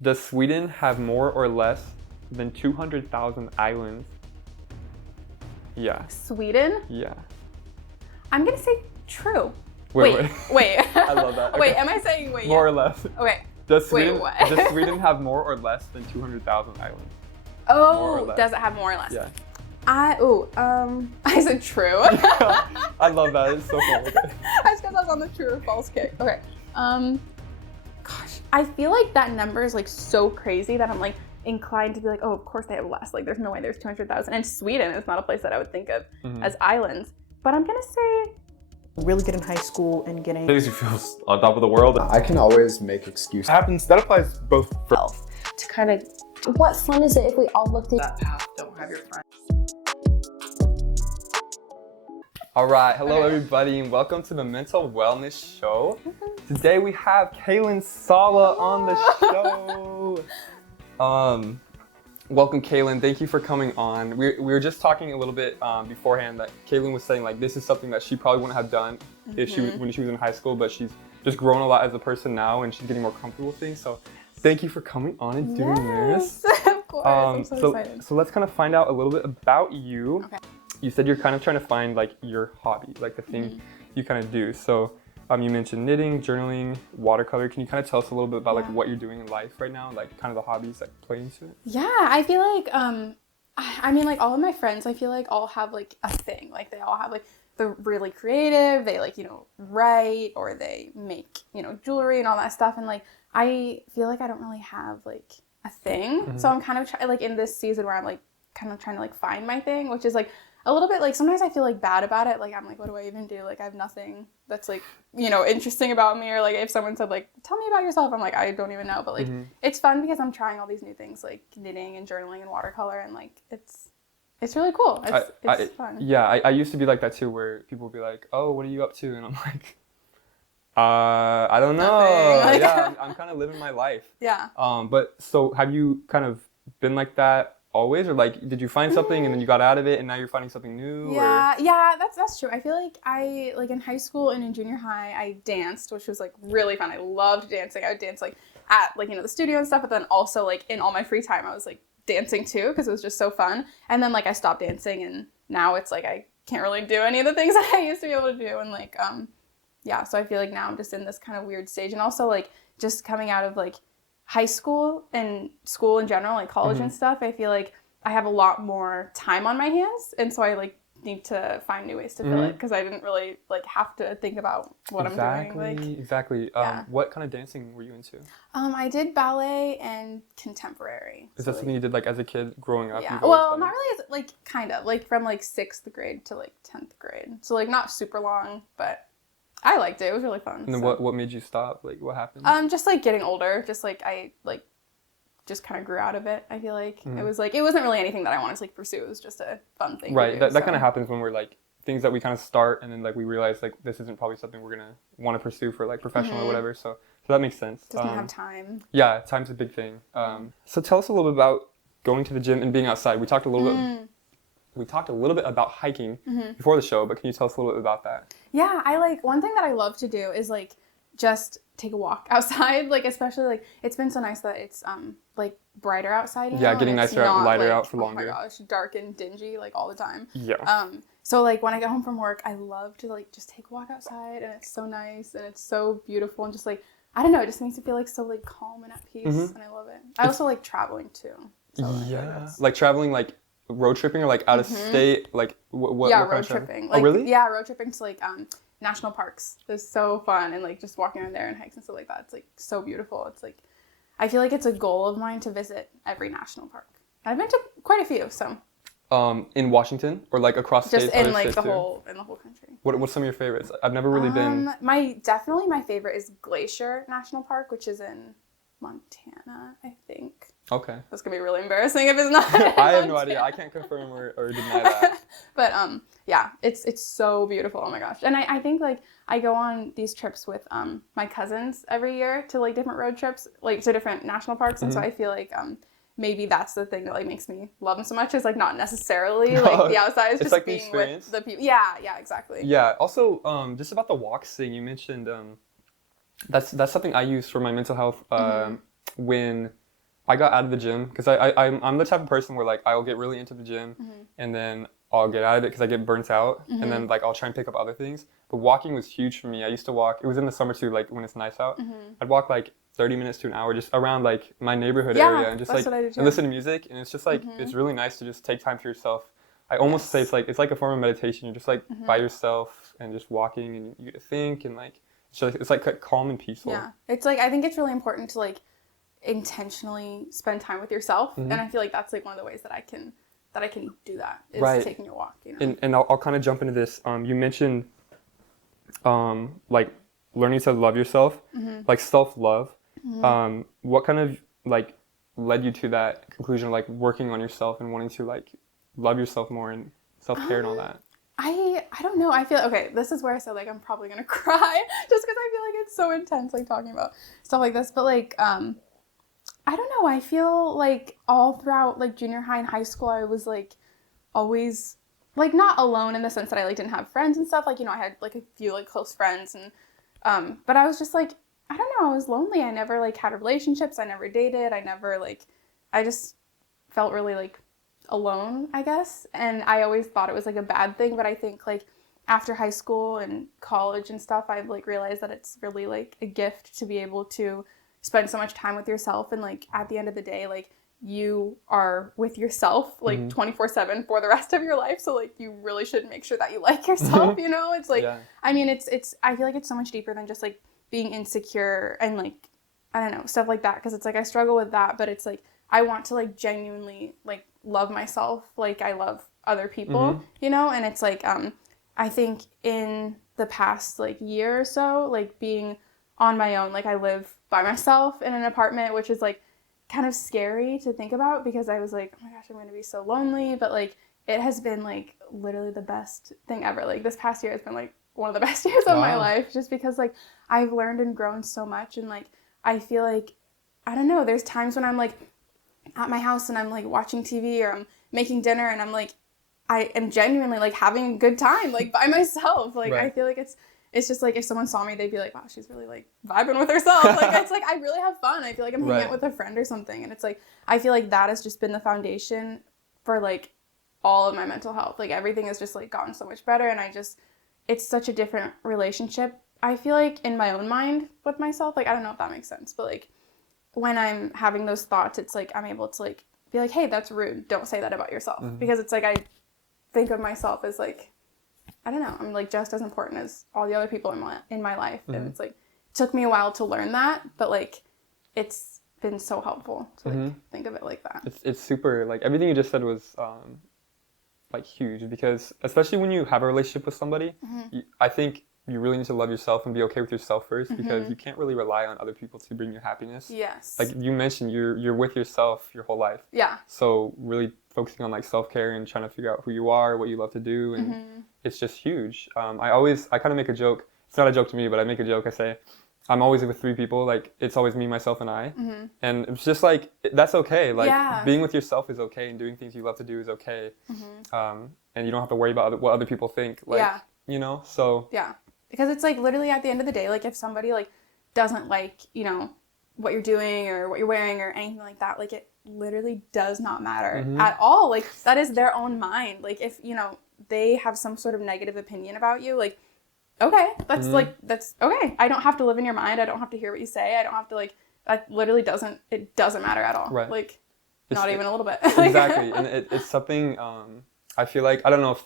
Does Sweden have more or less than 200,000 islands? Yeah. Sweden? Yeah. I'm gonna say true. Wait. I love that. Okay. Wait, am I saying wait? More or less. Okay. Does Sweden, Wait, what? does Sweden have more or less than 200,000 islands? Oh, does it have more or less? Yeah. I said true. I love that. It's so funny. That's because I was on the true or false kick. Okay. Gosh, I feel like that number is like so crazy that I'm like inclined to be like, oh, of course they have less. Like, there's no way there's 200,000. And Sweden is not a place that I would think of as islands. But I'm gonna say really good in high school and getting Makes you feel on top of the world. I can always make excuses. That applies both for health to kind of. What fun is it if we all looked at that path. Don't have your friends. All right, hello everybody, and welcome to the Mental Wellness Show. Today we have Kailynn Sala on the show. Welcome, Kailynn. Thank you for coming on. We were just talking a little bit beforehand that Kailynn was saying like this is something that she probably wouldn't have done if when she was in high school, but she's just grown a lot as a person now, and she's getting more comfortable with things. So thank you for coming on and doing this. Of course, I'm so excited. So let's kind of find out a little bit about you. Okay. You said you're kind of trying to find like your hobby, like the thing you kind of do. So you mentioned knitting, journaling, watercolor. Can you kind of tell us a little bit about like what you're doing in life right now, like kind of the hobbies that play into it? Yeah, I feel like I mean like all of my friends I feel like all have like a thing. Like they all have like they're really creative, they like, write or they make, jewelry and all that stuff, and like I feel like I don't really have like a thing. So I'm kind of like in this season where I'm like kind of trying to like find my thing, which is like a little bit like sometimes I feel like bad about it. Like I'm like, what do I even do? Like I have nothing that's like, interesting about me, or like if someone said like, tell me about yourself, I'm like, I don't even know. But like it's fun because I'm trying all these new things like knitting and journaling and watercolor, and like it's really cool. It's fun. Yeah, I used to be like that too, where people would be like, oh, what are you up to? And I'm like, I don't know. Like, yeah, I'm kind of living my life. Yeah. But so have you kind of been like that always, or like did you find something and then you got out of it and now you're finding something new? Yeah, that's true. I feel like I like in high school and in junior high I danced, which was like really fun. I loved dancing. I would dance like at like the studio and stuff, but then also like in all my free time I was like dancing too because it was just so fun. And then like I stopped dancing and now it's like I can't really do any of the things that I used to be able to do, and like so I feel like now I'm just in this kind of weird stage, and also like just coming out of like high school and school in general, like college and stuff, I feel like I have a lot more time on my hands, and so I like need to find new ways to fill it because I didn't really like have to think about what I'm doing. Like, exactly. What kind of dancing were you into? I did ballet and contemporary. Is that something you did like as a kid growing up? Yeah. Well, not really. Like kind of like from like 6th grade to like 10th grade. So like not super long, but I liked it. It was really fun. And then what made you stop? Like what happened? Just like getting older. Just like I like just kind of grew out of it. I feel like it was like it wasn't really anything that I wanted to like pursue. It was just a fun thing. Right. To do, that kind of happens when we're like things that we kind of start and then like we realize like this isn't probably something we're gonna want to pursue for like professional or whatever. So that makes sense. Just don't have time. Yeah, time's a big thing. So tell us a little bit about going to the gym and being outside. We talked a little bit. We talked a little bit about hiking before the show, but can you tell us a little bit about that? Yeah, I like one thing that I love to do is like just take a walk outside. Like especially like it's been so nice that it's like brighter outside. Yeah, getting nicer out, lighter out for longer. Oh my gosh, dark and dingy like all the time. Yeah. So like when I get home from work, I love to like just take a walk outside, and it's so nice and it's so beautiful, and just like I don't know, it just makes me feel like so like calm and at peace, and I love it. I also like traveling too. So, like traveling like road tripping or like out of state, like what yeah, what road kind of tripping. Oh, Like, really? Yeah, road tripping to like national parks. It's so fun, and like just walking around there and hikes and stuff like that. It's like so beautiful. It's like I feel like it's a goal of mine to visit every national park. And I've been to quite a few, so. In Washington or like across states? Just in like the whole country. What's some of your favorites? I've never really been. My favorite is Glacier National Park, which is in Montana, I think. Okay. That's gonna be really embarrassing if it's not. I have no idea. I can't confirm or deny that. But yeah, it's so beautiful. Oh my gosh. And I think like I go on these trips with my cousins every year to like different road trips, like to different national parks, and so I feel like maybe that's the thing that like makes me love them so much, is like not necessarily like the outside, it's just like being the with the people. Yeah, exactly. Yeah. Also, just about the walks thing you mentioned, that's something I use for my mental health when I got out of the gym because I'm the type of person where like I'll get really into the gym and then I'll get out of it because I get burnt out and then like I'll try and pick up other things. But walking was huge for me. I used to walk. It was in the summer too, like when it's nice out. I'd walk like 30 minutes to an hour just around like my neighborhood area and just like and listen to music. And it's just like it's really nice to just take time for yourself. I almost say it's like a form of meditation. You're just like by yourself and just walking and you get to think and like it's like calm and peaceful. Yeah, it's like I think it's really important to like intentionally spend time with yourself, and I feel like that's like one of the ways that I can do that is taking a walk. You know, and I'll kind of jump into this. You mentioned like learning to love yourself, like self-love. What kind of like led you to that conclusion, like working on yourself and wanting to like love yourself more and self-care and all that? I don't know. I feel okay. This is where I said like I'm probably gonna cry just because I feel like it's so intense, like talking about stuff like this. But like I don't know. I feel like all throughout like junior high and high school, I was like always like not alone in the sense that I like didn't have friends and stuff. Like, you know, I had like a few like close friends and but I was just like, I don't know, I was lonely. I never like had relationships. I never dated. I just felt really like alone, I guess. And I always thought it was like a bad thing. But I think like after high school and college and stuff, I've like realized that it's really like a gift to be able to spend so much time with yourself. And like at the end of the day, like you are with yourself like 24/7 for the rest of your life. So like you really should make sure that you like yourself, you know? It's like, I mean, it's I feel like it's so much deeper than just like being insecure and like, I don't know, stuff like that. Because it's like I struggle with that, but it's like I want to like genuinely like love myself like I love other people, you know? And it's like I think in the past like year or so, like being on my own, like I live by myself in an apartment, which is like kind of scary to think about because I was like, oh my gosh, I'm going to be so lonely. But like it has been like literally the best thing ever. Like this past year has been like one of the best years of my life just because like I've learned and grown so much. And like I feel like, I don't know, there's times when I'm like at my house and I'm like watching TV or I'm making dinner and I'm like, I am genuinely like having a good time like by myself. Like I feel like it's just like if someone saw me, they'd be like, wow, she's really like vibing with herself. Like it's like I really have fun. I feel like I'm hanging out with a friend or something. And it's like I feel like that has just been the foundation for like all of my mental health. Like everything has just like gotten so much better. And it's such a different relationship, I feel like, in my own mind with myself. Like I don't know if that makes sense, but like when I'm having those thoughts, it's like I'm able to like be like, hey, that's rude. Don't say that about yourself. Because it's like I think of myself as like, I don't know, I'm like just as important as all the other people in my life. And it's like, it took me a while to learn that, but like, it's been so helpful to like think of it like that. It's super, like everything you just said was like huge because especially when you have a relationship with somebody, I think you really need to love yourself and be okay with yourself first because you can't really rely on other people to bring you happiness. Yes. Like you mentioned, you're with yourself your whole life. Yeah. So really focusing on like self-care and trying to figure out who you are, what you love to do, and it's just huge. I kind of make a joke. It's not a joke to me, but I make a joke. I say, I'm always with 3 people. Like it's always me, myself, and I. And it's just like that's okay. Like being with yourself is okay, and doing things you love to do is okay. And you don't have to worry about what other people think. Like you know. So because it's like literally at the end of the day, like if somebody like doesn't like, you know, what you're doing or what you're wearing or anything like that, like it literally does not matter at all. Like that is their own mind. Like if, you know, they have some sort of negative opinion about you, like, okay, that's like, that's okay. I don't have to live in your mind. I don't have to hear what you say. I don't have to like, that literally doesn't matter at all. Right. Like not even a little bit. Exactly. And it's something, I feel like, I don't know if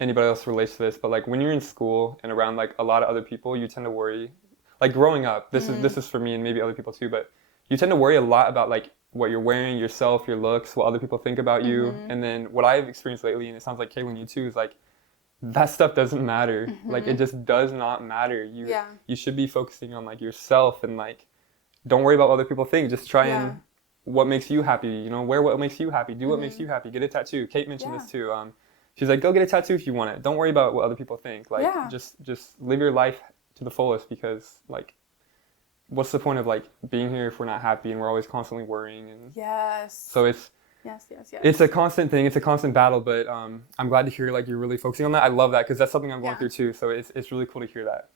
anybody else relates to this, but like when you're in school and around like a lot of other people, you tend to worry, like growing up, this is for me and maybe other people too, but you tend to worry a lot about like what you're wearing, yourself, your looks, what other people think about you. And then what I've experienced lately, and it sounds like Kailynn, you too, is like that stuff doesn't matter. Like it just does not matter. You should be focusing on like yourself and like don't worry about what other people think. Just try and what makes you happy, you know, wear what makes you happy, do what makes you happy, get a tattoo. Kate mentioned this too. She's like, go get a tattoo if you want it. Don't worry about what other people think. Like just live your life to the fullest because like what's the point of like being here if we're not happy and we're always constantly worrying and so it's it's a constant thing, it's a constant battle, but I'm glad to hear like you're really focusing on that. I love that because that's something I'm going through too, so it's really cool to hear that.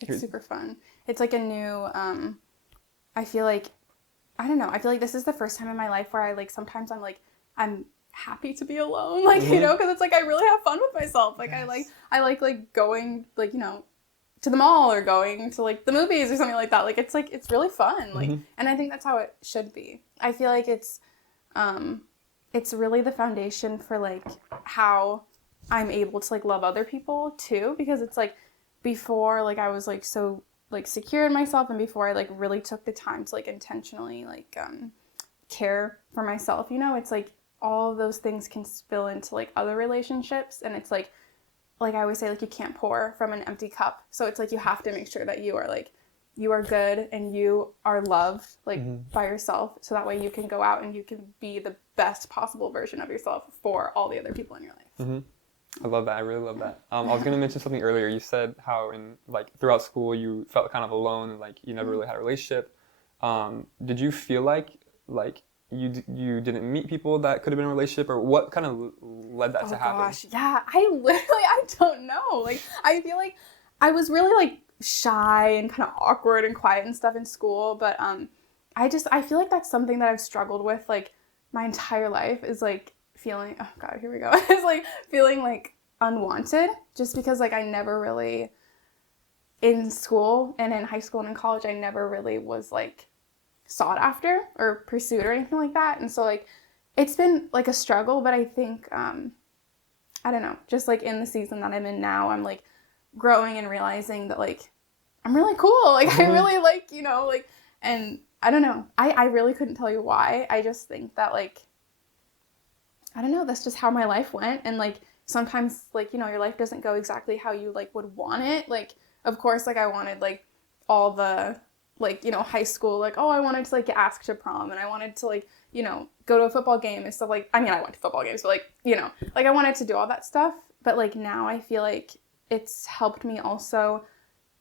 It's super fun. It's like a new I feel like I don't know. I feel like this is the first time in my life where I like sometimes I'm happy to be alone, like you know, because it's like I really have fun with myself. Like I like going like you know to the mall or going to like the movies or something like that. Like it's really fun. Like and I think that's how it should be. I feel like it's really the foundation for like how I'm able to like love other people too, because it's like before like I was like so like secure in myself, and before I like really took the time to like intentionally like care for myself, you know, it's like all of those things can spill into like other relationships, and it's like I always say, like you can't pour from an empty cup, so it's like you have to make sure that you are good and you are loved like by yourself, so that way you can go out and you can be the best possible version of yourself for all the other people in your life. I love that. I really love that. I was going to mention something earlier. You said how in like throughout school you felt kind of alone and like you never really had a relationship. Did you feel like you didn't meet people that could have been in a relationship, or what kind of led that to happen? Gosh, yeah. I don't know. Like I feel like I was really like shy and kind of awkward and quiet and stuff in school, but I feel like that's something that I've struggled with like my entire life, is like feeling, oh god, here we go. It's like feeling like unwanted, just because like I never really in school and in high school and in college I never really was like sought after or pursued or anything like that. And so like it's been like a struggle, but I think I don't know, just like in the season that I'm in now, I'm like growing and realizing that like I'm really cool, like I really like, you know, like, and I don't know, I really couldn't tell you why. I just think that like I don't know, that's just how my life went. And like sometimes like, you know, your life doesn't go exactly how you like would want it. Like of course like I wanted like all the like, you know, high school, like, oh, I wanted to like get asked to prom, and I wanted to like, you know, go to a football game and stuff. Like, I mean, I went to football games, but like, you know, like I wanted to do all that stuff. But like now I feel like it's helped me also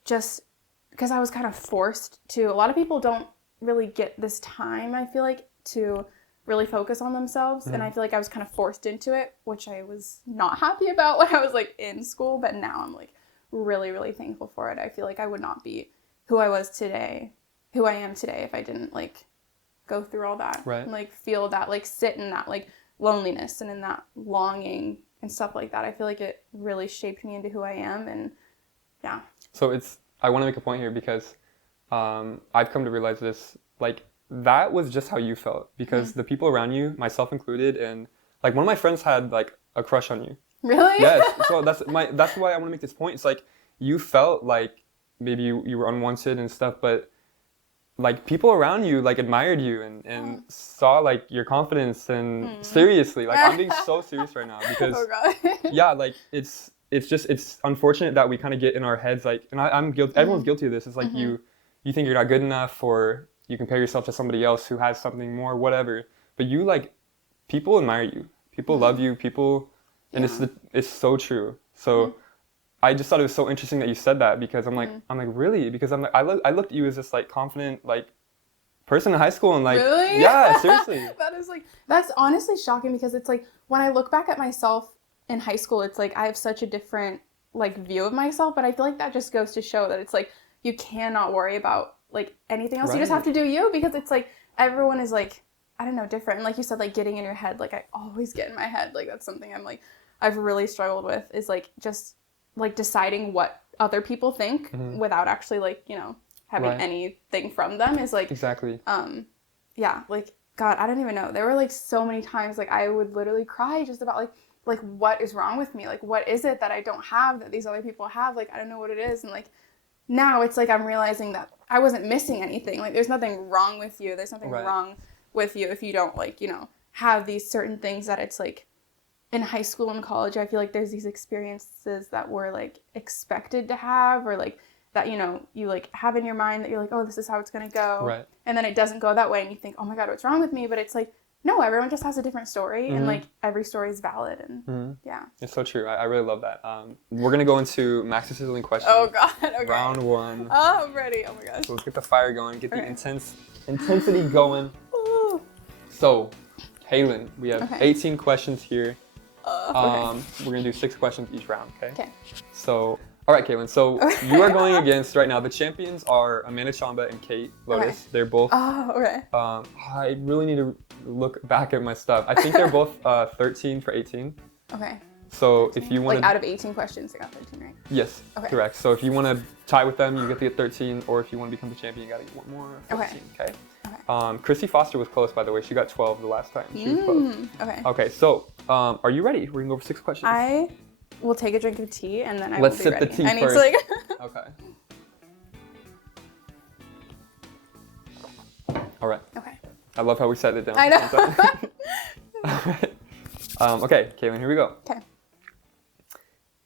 just because I was kind of forced to. A lot of people don't really get this time, I feel like, to really focus on themselves. And I feel like I was kind of forced into it, which I was not happy about when I was like in school. But now I'm like really, really thankful for it. I feel like I would not be who I am today if I didn't like go through all that, right? And like feel that, like sit in that like loneliness and in that longing and stuff like that. I feel like it really shaped me into who I am. And yeah. So I want to make a point here because I've come to realize this, like that was just how you felt, because the people around you, myself included, and like one of my friends had like a crush on you. Really? Yes. So that's why I want to make this point. It's like you felt like maybe you were unwanted and stuff, but like people around you like admired you and saw like your confidence, and seriously, like I'm being so serious right now because oh god. yeah, like it's unfortunate that we kind of get in our heads like, and I'm guilty, everyone's guilty of this. It's like you think you're not good enough, or you compare yourself to somebody else who has something more, whatever, but you like people admire you, people love you, people, and it's so true. So I just thought it was so interesting that you said that, because I'm like really, because I'm like I looked at you as this like confident like person in high school, and like really? Yeah, seriously. That's honestly shocking, because it's like when I look back at myself in high school, it's like I have such a different like view of myself, but I feel like that just goes to show that it's like you cannot worry about like anything else. Right. You just have to do you, because it's like everyone is like, I don't know, different. And like you said, like getting in your head, like I always get in my head, like that's something I've really struggled with, is like just like deciding what other people think without actually like, you know, having anything from them, is like exactly yeah, like god, I don't even know, there were like so many times like I would literally cry just about like what is wrong with me, like what is it that I don't have that these other people have, like I don't know what it is. And like now it's like I'm realizing that I wasn't missing anything, like there's nothing wrong with you, there's nothing wrong with you if you don't like, you know, have these certain things that it's like in high school and college, I feel like there's these experiences that we're like expected to have, or like that, you know, you like have in your mind that you're like, oh, this is how it's going to go. Right. And then it doesn't go that way, and you think, oh my God, what's wrong with me? But it's like, no, everyone just has a different story, and like every story is valid. And yeah. It's so true. I really love that. We're going to go into Max's Sizzling question. Oh God. Okay. Round 1. Oh, I'm ready. Oh my gosh. So let's get the fire going, get the intensity going. So, Kailynn, we have 18 questions here. We're going to do 6 questions each round, okay? Okay. So, All right, Kailynn. So you are going against right now. The champions are Amanda Chamba and Kate Lotus. Okay. They're both. Oh, okay. I really need to look back at my stuff. I think they're both 13 for 18. Okay. So 13. if you want like out of 18 questions, they got 13, right? Yes, Okay. correct. So if you want to tie with them, you get to get 13, or if you want to become the champion, you got to get one more. 14, okay. Chrissy Foster was close, by the way. She got 12 the last time. She was close. Okay. Okay, so are you ready? We're gonna go over 6 questions. I will take a drink of tea and then Let's will be sip ready. the tea I need first. to like. Okay. All right. Okay. I love how we set it down. I know. All right. Okay, Kailynn, here we go. Okay.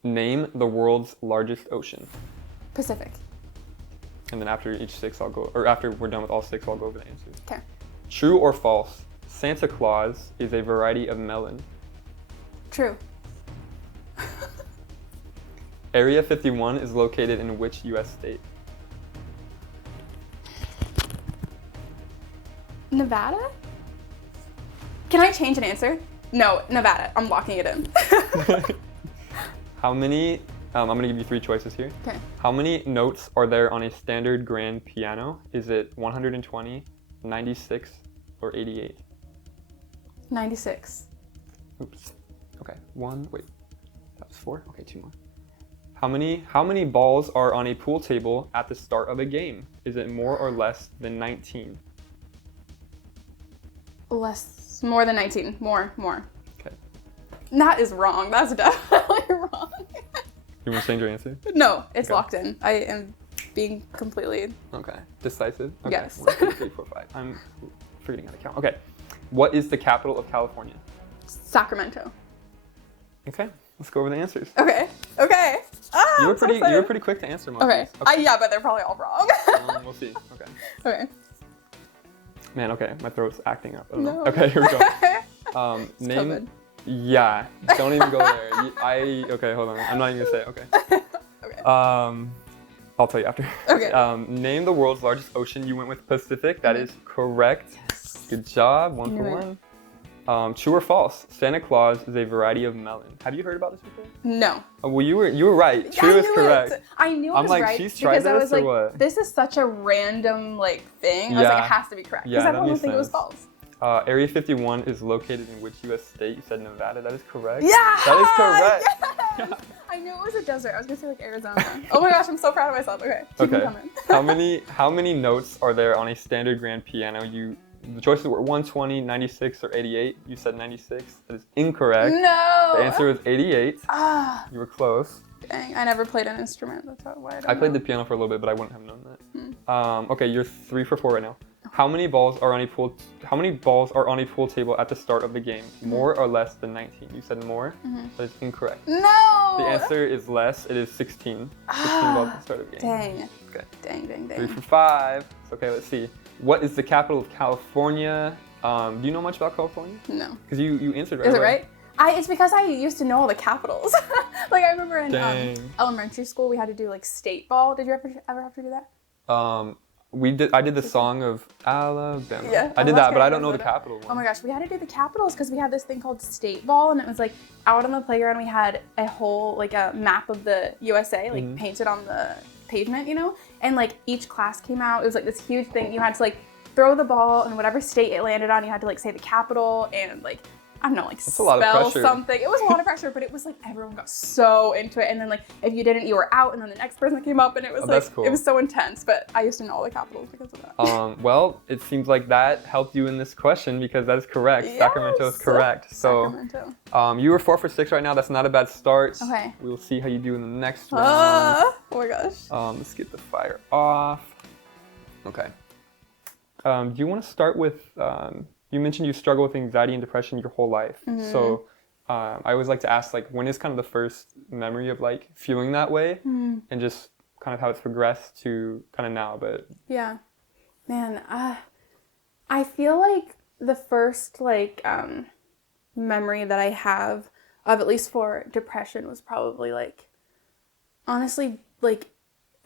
Name the world's largest ocean. Pacific. And then after each 6, I'll go, or after we're done with all 6, I'll go over the answers. Okay. True or false? Santa Claus is a variety of melon. True. Area 51 is located in which U.S. state? Nevada? Can I change an answer? No, Nevada. I'm locking it in. How many, I'm going to give you 3 choices here. Okay. How many notes are there on a standard grand piano? Is it 120, 96, or 88? 96. Oops. Okay, 1, wait, that was 4? Okay, 2 more. How many balls are on a pool table at the start of a game? Is it more or less than 19? More than 19. More. Okay. That is wrong. That's definitely wrong. You want to change your answer? No, it's Okay. locked in. I am being completely. Okay. Decisive? Okay. Yes. 1, 2, 3, 4, 5. I'm forgetting how to count. Okay. What is the capital of California? Sacramento. Okay. Let's go over the answers. Okay. Ah, You were I'm so pretty. You were excited. pretty quick to answer most. Okay. Of these. Yeah, but they're probably all wrong. We'll see. Okay. Okay. Man. Okay. My throat's acting up. I don't know. No. Okay. Here we go. It's Name. COVID. Yeah. Don't even go there. Okay. Hold on. I'm not even gonna say it. Okay. Okay. I'll tell you after. Okay. Name the world's largest ocean. You went with Pacific. That is correct. Good job. 1 for Knew it. 1. True or false? Santa Claus is a variety of melon. Have you heard about this before? No. Oh, well, you were right. Yeah, True I is knew correct. it. I knew I I'm was like, right she's tried because I this was or like, what? this is such a random like thing. I was like, Yeah. it has to be correct Yeah, because that everyone would makes think it was sense. false. Area 51 is located in which U.S. state? You said Nevada. That is correct. Yeah. That is correct. Yes! I knew it was a desert. I was gonna say like Arizona. Oh my gosh, I'm so proud of myself. Okay. Keep them coming. How many notes are there on a standard grand piano? The choices were 120, 96, or 88. You said 96. That is incorrect. No. The answer was 88. Ah, You were close. dang. I never played an instrument. That's why I don't I played the know. piano for a little bit, but I wouldn't have known that. Okay, you're 3 for 4 right now. How many balls are on a pool table at the start of the game? More or less than 19? You said more. That is incorrect. No. The answer is less. It is 16. 16 balls at the start of the game. Dang. Okay. Dang. 3 for 5. Okay, let's see. What is the capital of California? Do you know much about California? No. Because you answered right Is it away. right? It's because I used to know all the capitals. Like I remember in Dang. elementary school we had to do like state ball. Did you ever have to do that? I did the song of Alabama. Yeah. I did that, but I don't know the capital one. Oh my gosh, we had to do the capitals because we had this thing called state ball, and it was like out on the playground. We had a whole like a map of the USA like painted on the pavement, you know, and like each class came out. It was like this huge thing. You had to like throw the ball, and whatever state it landed on, you had to like say the capital and like. I don't know, like That's a lot of spell pressure. something. It was a lot of pressure, but it was like everyone got so into it. And then like if you didn't, you were out. And then the next person came up, and it was that's like cool. it was so intense. But I used to know all the capitals because of that. Well, it seems like that helped you in this question because that is correct. Yes! Sacramento is correct. Sacramento. So you were 4 for 6 right now. That's not a bad start. Okay. We'll see how you do in the next round. Oh my gosh. Let's get the fire off. Okay. Do you want to start with? You mentioned you struggle with anxiety and depression your whole life. So I always like to ask, like, when is kind of the first memory of like feeling that way, and just kind of how it's progressed to kind of now. But Yeah, man. I feel like the first like memory that I have of at least for depression was probably like, honestly, like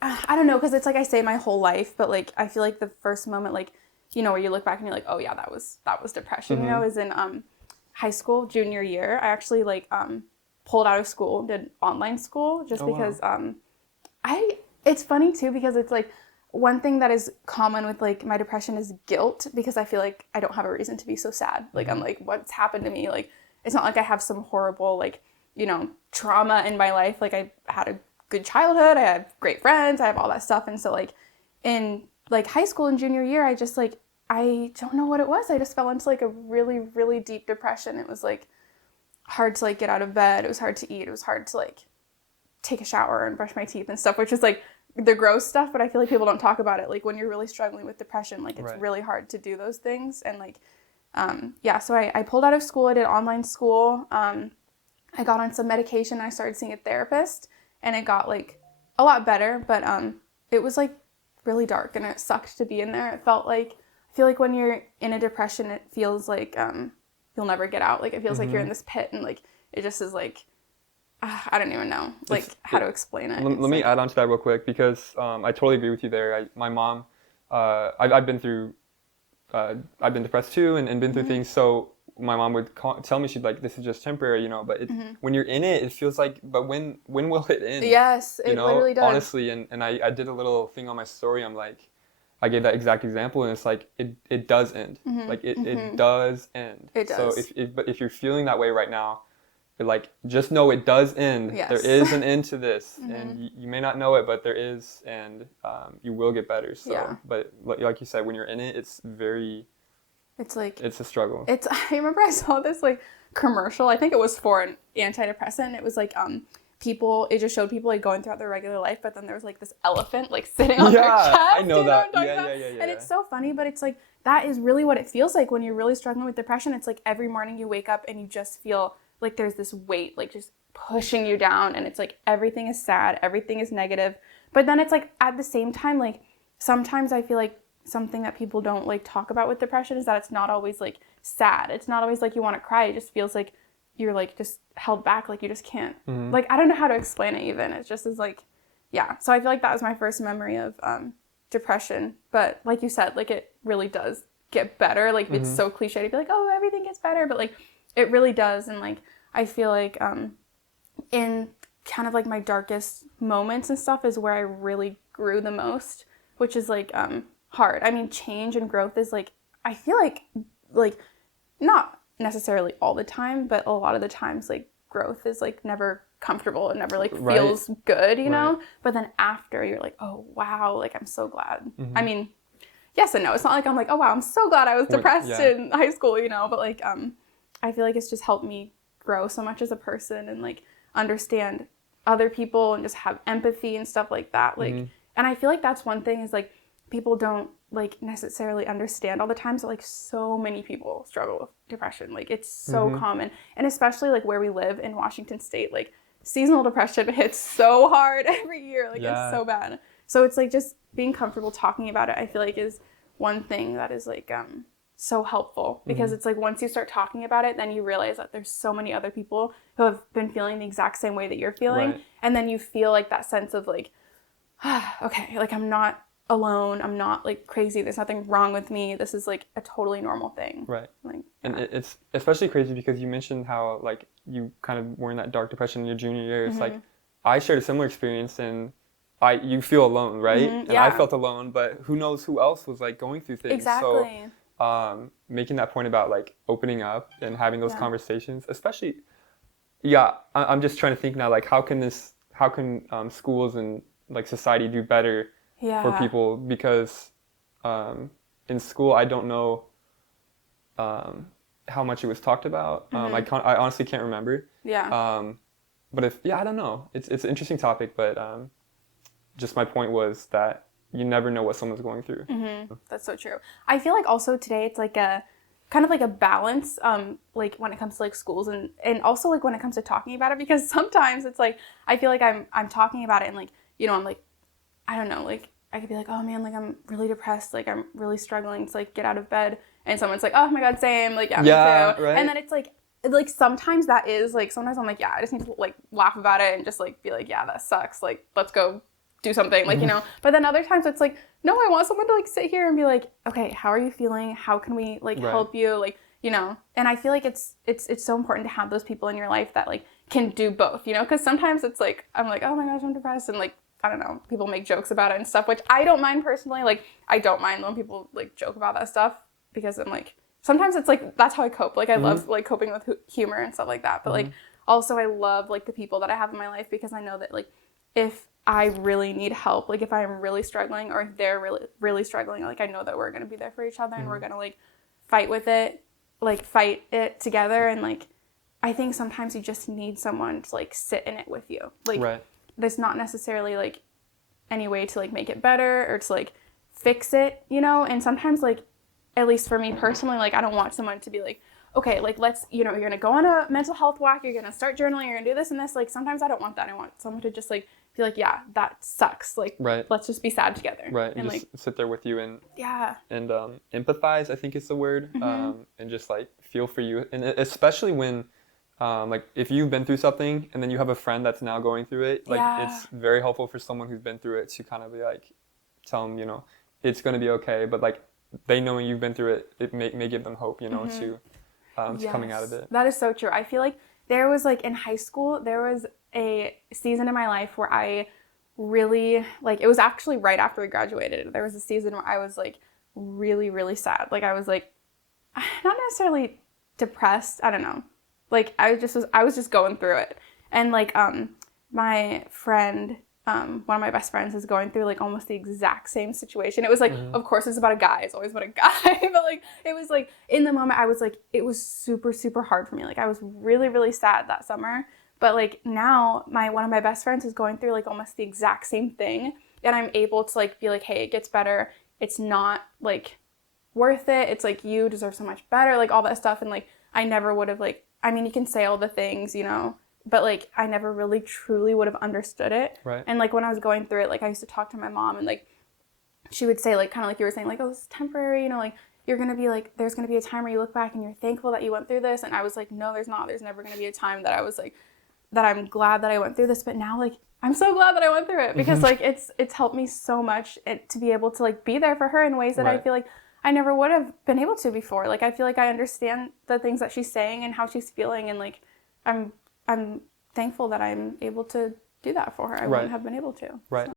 I don't know, because it's like I say my whole life, but like I feel like the first moment like. You know, where you look back and you're like, oh yeah, that was depression. You know, is in high school, junior year. I actually like pulled out of school, did online school just because It's funny too, because it's like one thing that is common with like my depression is guilt, because I feel like I don't have a reason to be so sad. Like I'm like, what's happened to me? Like it's not like I have some horrible like, you know, trauma in my life. Like I had a good childhood, I had great friends, I have all that stuff. And so like in like high school and junior year, I just like, I don't know what it was. I just fell into like a really, really deep depression. It was like hard to like get out of bed. It was hard to eat. It was hard to like take a shower and brush my teeth and stuff, which is like the gross stuff, but I feel like people don't talk about it. Like when you're really struggling with depression, like it's really hard to do those things. And like, so I pulled out of school. I did online school. I got on some medication. I started seeing a therapist, and it got like a lot better, but it was like really dark, and it sucked to be in there. It felt like, I feel like when you're in a depression, it feels like you'll never get out. Like it feels like you're in this pit, and like it just is like, I don't even know like how to explain it. Let me add on to that real quick, because I totally agree with you there. My mom, I've been through, I've been depressed too, and been through things. So my mom would tell me, she'd like, this is just temporary, you know, but when you're in it, it feels like, but when will it end? Yes, it literally does. Honestly, and I did a little thing on my story. I'm like, I gave that exact example, and it's like, it does end. Like it does end. It does. So if you're feeling that way right now, like, just know it does end. Yes. There is an end to this, and you may not know it, but there is, and you will get better. So, but like you said, when you're in it, it's a struggle. I remember I saw this like commercial. I think it was for an antidepressant. It was like it just showed people like going throughout their regular life, but then there was like this elephant like sitting on their chest. I know that. Yeah. And it's so funny, but it's like that is really what it feels like when you're really struggling with depression. It's like every morning you wake up and you just feel like there's this weight like just pushing you down, and it's like everything is sad, everything is negative. But then it's like at the same time, like sometimes I feel like something that people don't like talk about with depression is that it's not always like sad. It's not always like you want to cry. It just feels like you're like just held back, like you just can't. Like I don't know how to explain it even. It just is like, yeah. So I feel like that was my first memory of depression. But like you said, like it really does get better. Like it's so cliche to be like, oh, everything gets better, but like it really does. And like I feel like in kind of like my darkest moments and stuff is where I really grew the most, which is like hard. I mean, change and growth is like, I feel like not necessarily all the time, but a lot of the times like growth is like never comfortable and never like feels good, you know? But then after you're like, oh wow, like I'm so glad. I mean, yes and no. It's not like I'm like, oh wow, I'm so glad I was depressed in high school, you know? But like I feel like it's just helped me grow so much as a person and like understand other people and just have empathy and stuff like that. Like, and I feel like that's one thing is like people don't like necessarily understand all the time. So like so many people struggle with depression. Like it's so common. And especially like where we live in Washington State, like seasonal depression hits so hard every year. Like it's so bad. So it's like just being comfortable talking about it, I feel like is one thing that is like so helpful, because it's like once you start talking about it, then you realize that there's so many other people who have been feeling the exact same way that you're feeling. And then you feel like that sense of like, okay, like I'm not alone, I'm not like crazy, there's nothing wrong with me, this is like a totally normal thing. Like, and it's especially crazy because you mentioned how like you kind of were in that dark depression in your junior year. It's like I shared a similar experience, and you feel alone, right? And I felt alone, but who knows who else was like going through things. Exactly. So making that point about like opening up and having those conversations, especially I'm just trying to think now, like how can schools and like society do better for people, because in school I don't know how much it was talked about. I honestly can't remember. But I don't know, it's an interesting topic, but just my point was that you never know what someone's going through. That's so true. I feel like also today it's like a kind of like a balance, like when it comes to like schools and also like when it comes to talking about it, because sometimes it's like I feel like I'm talking about it and like, you know, I'm like, I don't know, like I could be like, oh man, like I'm really depressed, like I'm really struggling to like get out of bed, and someone's like, oh my god, same, like me too. And then it's like sometimes that is like, sometimes I'm like, I just need to like laugh about it and just like be like, that sucks, like let's go do something, like, you know. But then other times it's like, no, I want someone to like sit here and be like, okay, how are you feeling? How can we like help you? Like, you know. And I feel like it's so important to have those people in your life that like can do both, you know, because sometimes it's like I'm like, oh my gosh, I'm depressed, and like I don't know, people make jokes about it and stuff, which I don't mind personally. Like, I don't mind when people like joke about that stuff because I'm like, sometimes it's like, that's how I cope. Like, I love like coping with humor and stuff like that. But like, also I love like the people that I have in my life because I know that like, if I really need help, like if I'm really struggling or if they're really, really struggling, like I know that we're going to be there for each other and we're going to like fight it together. And like, I think sometimes you just need someone to like sit in it with you. Like, there's not necessarily like any way to like make it better or to like fix it, you know? And sometimes like, at least for me personally, like I don't want someone to be like, okay, like let's, you know, you're going to go on a mental health walk, you're going to start journaling, you're going to do this and this. Like sometimes I don't want that. I want someone to just like be like, yeah, that sucks. Like, let's just be sad together. Right. And just like sit there with you and and empathize, I think is the word. And just like feel for you. And especially when like if you've been through something and then you have a friend that's now going through it, like it's very helpful for someone who's been through it to kind of be like, tell them, you know, it's going to be okay. But like they knowing you've been through it, it may give them hope, you know, to coming out of it. That is so true. I feel like there was like in high school, there was a season in my life where I really like, it was actually right after we graduated. There was a season where I was like really, really sad. Like I was like, not necessarily depressed. I don't know. Like I was just going through it. And like, my friend, one of my best friends is going through like almost the exact same situation. It was like, of course it's about a guy. It's always about a guy. But like, it was like in the moment I was like, it was super, super hard for me. Like I was really, really sad that summer. But like now one of my best friends is going through like almost the exact same thing. And I'm able to like be like, hey, it gets better. It's not like worth it. It's like, you deserve so much better, like all that stuff. And like, I never would have like, I mean, you can say all the things, you know, but like, I never really truly would have understood it. Right. And like, when I was going through it, like I used to talk to my mom and like, she would say like, kind of like you were saying, like, oh, this is temporary, you know, like you're going to be like, there's going to be a time where you look back and you're thankful that you went through this. And I was like, no, there's not. There's never going to be a time that I was like, that I'm glad that I went through this. But now like, I'm so glad that I went through it because like, it's helped me so much to be able to like be there for her in ways that I feel like I never would have been able to before. Like, I feel like I understand the things that she's saying and how she's feeling. And like, I'm thankful that I'm able to do that for her. I wouldn't have been able to. Right. So.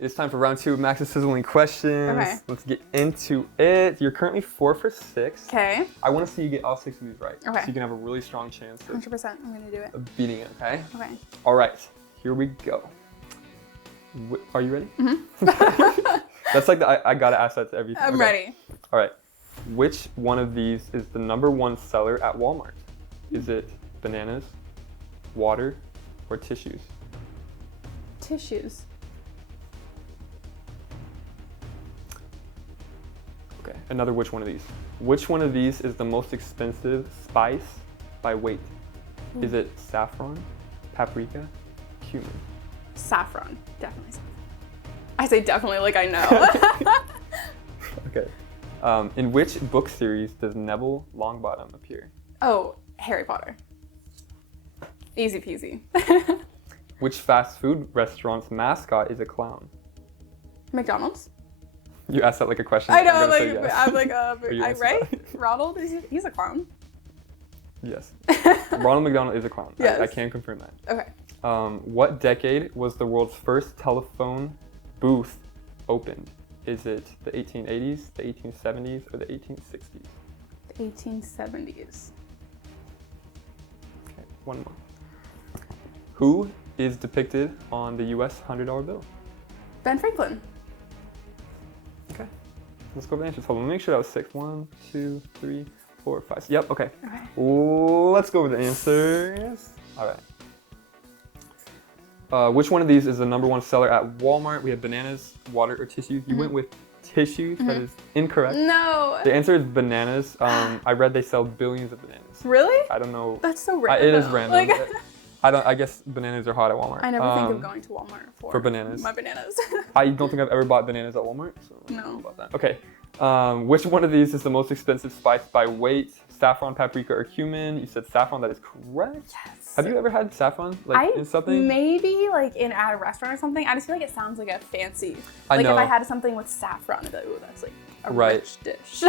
It's time for round 2 of Max's Sizzling questions. Okay. Let's get into it. You're currently 4 for 6. Okay. I want to see you get all 6 of these right. Okay. So you can have a really strong chance of 100%. I'm going to do it. Of beating it, okay? Okay. All right. Here we go. Are you ready? Mm-hmm. That's like I got to ask that to everything. I'm ready. All right. Which one of these is the #1 seller at Walmart? Is it bananas, water, or tissues? Tissues. Okay, another which one of these? Which one of these is the most expensive spice by weight? Is it saffron, paprika, cumin? Saffron. Definitely saffron. I say definitely like I know. Okay. In which book series does Neville Longbottom appear? Oh, Harry Potter. Easy peasy. Which fast food restaurant's mascot is a clown? McDonald's. You asked that like a question. I know, like yes. I'm like, right? Ronald, he's a clown. Yes. Ronald McDonald is a clown. Yes. I can confirm that. Okay. What decade was the world's first telephone booth opened? Is it the 1880s, the 1870s, or the 1860s? The 1870s. Okay, one more. Who is depicted on the U.S. $100 bill? Ben Franklin. Okay. Let's go over the answers. Hold on, let me make sure that was 6. 1, 2, 3, 4, 5. Yep, okay. Let's go over the answers. All right. Which one of these is the #1 seller at Walmart? We have bananas, water, or tissues. You went with tissues. That is incorrect. No. The answer is bananas. I read they sell billions of bananas. Really? I don't know. That's so random. It is random. Like, I guess bananas are hot at Walmart. I never think of going to Walmart for bananas. My bananas. I don't think I've ever bought bananas at Walmart. So I don't know No. about that. Okay. Which one of these is the most expensive spice by weight? Saffron, paprika, or cumin? You said saffron. That is correct. Yes. Have you ever had saffron in something? Maybe like at a restaurant or something. I just feel like it sounds like a fancy. I like know. if I had something with saffron, I'd be like, ooh, that's like a Right. rich dish.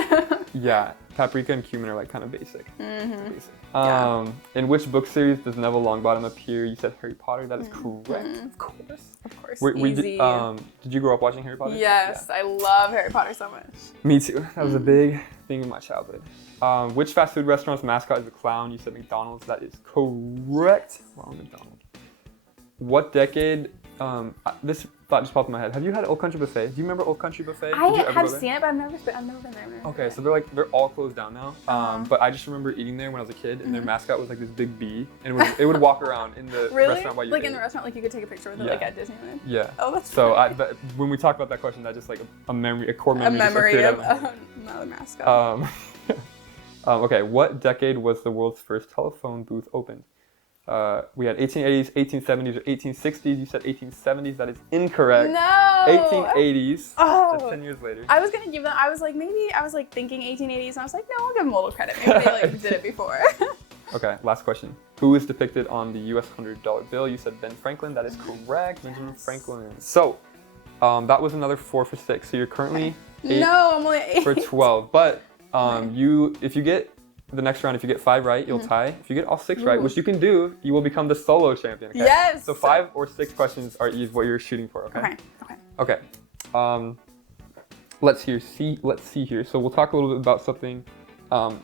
Yeah. paprika and cumin are like kind of basic. Mm-hmm. Basic. Yeah. In which book series does Neville Longbottom appear? You said Harry Potter. That is correct. Of course. Of course. Easy. Easy. Did you grow up watching Harry Potter? Yes, I love Harry Potter so much. Me too. That was a big thing in my childhood. Which fast food restaurant's mascot is a clown? You said McDonald's. That is correct. Wrong, McDonald's. What decade? This thought just popped in my head. Have you had Old Country Buffet? Do you remember Old Country Buffet? I have seen it, but I've never been there. Okay, so they're all closed down now. But I just remember eating there when I was a kid, and their mascot was like this big bee, and it would walk around in the restaurant while you ate. In the restaurant, like you could take a picture with it, like at Disneyland. Yeah. Oh, that's so. When we talk about that question, that just like a memory, a core memory. A memory of another mascot. Okay, what decade was the world's first telephone booth opened? We had 1880s, 1870s, or 1860s. You said 1870s. That is incorrect. No! 1880s. Oh. That's 10 years later. I was going to give them, I was thinking 1880s, and I was like, no, I'll give them a little credit. Maybe they did it before. Okay, last question. Who is depicted on the US $100 bill? You said Ben Franklin. That is correct. Benjamin Franklin. So, that was another 4 for 6. So you're currently 8 No, I'm only 8. for 12. But if you get the next round, if you get 5 right, you'll tie. If you get all 6 right, which you can do, you will become the solo champion. Okay? Yes! So 5 or 6 questions are what you're shooting for, okay? Okay. Let's see here. So we'll talk a little bit about something, and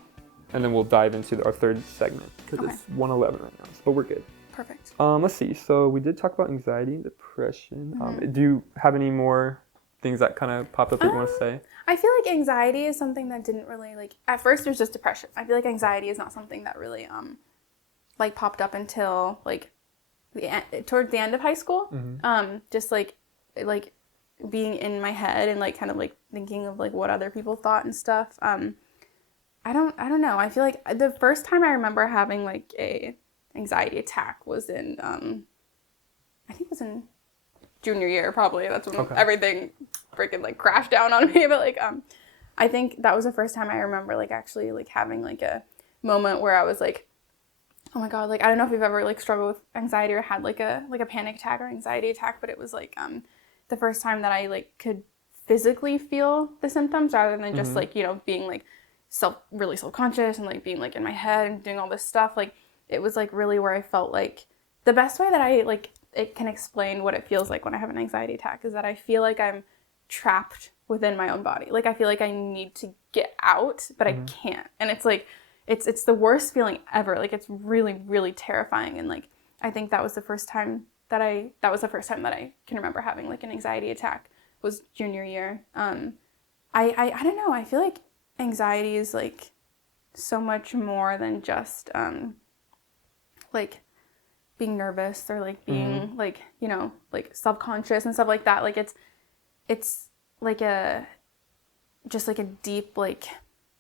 then we'll dive into our third segment, because it's 1:11 right now, but we're good. Perfect. Let's see. So we did talk about anxiety and depression. Do you have any more things that kind of popped up that you want to say? I feel like anxiety is something that didn't really, at first it was just depression. I feel like anxiety is not something that really, popped up until, towards the end of high school. Just, being in my head and, kind of, thinking of, what other people thought and stuff. I don't know. I feel like the first time I remember having, a anxiety attack was in, I think it was in junior year, probably. That's when everything freaking crashed down on me. But I think that was the first time I remember actually having a moment where I was oh my god, I don't know if you've ever struggled with anxiety or had a panic attack or anxiety attack, but it was the first time that I could physically feel the symptoms rather than just being really self-conscious and being in my head and doing all this stuff. It was really where I felt the best way that I it can explain what it feels like when I have an anxiety attack is that I feel like I'm trapped within my own body. I feel like I need to get out, but I can't. And it's it's the worst feeling ever. It's really, really terrifying. And I think that was the first time that I can remember having an anxiety attack was junior year. I don't know. I feel like anxiety is so much more than just being nervous or being self-conscious and stuff like that. It's just a deep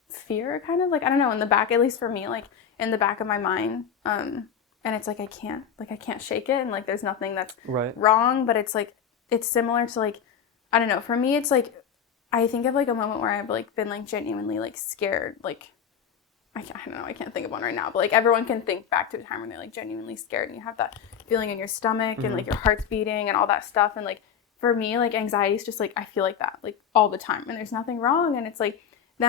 fear kind of I don't know, in the back, at least for me, in the back of my mind. And it's I can't shake it, and there's nothing that's wrong, but it's similar to I don't know, for me it's I think of a moment where I've been genuinely scared. I don't know, I can't think of one right now, but everyone can think back to a time when they're genuinely scared and you have that feeling in your stomach and your heart's beating and all that stuff. And for me, anxiety is just I feel that all the time, and there's nothing wrong. And it's then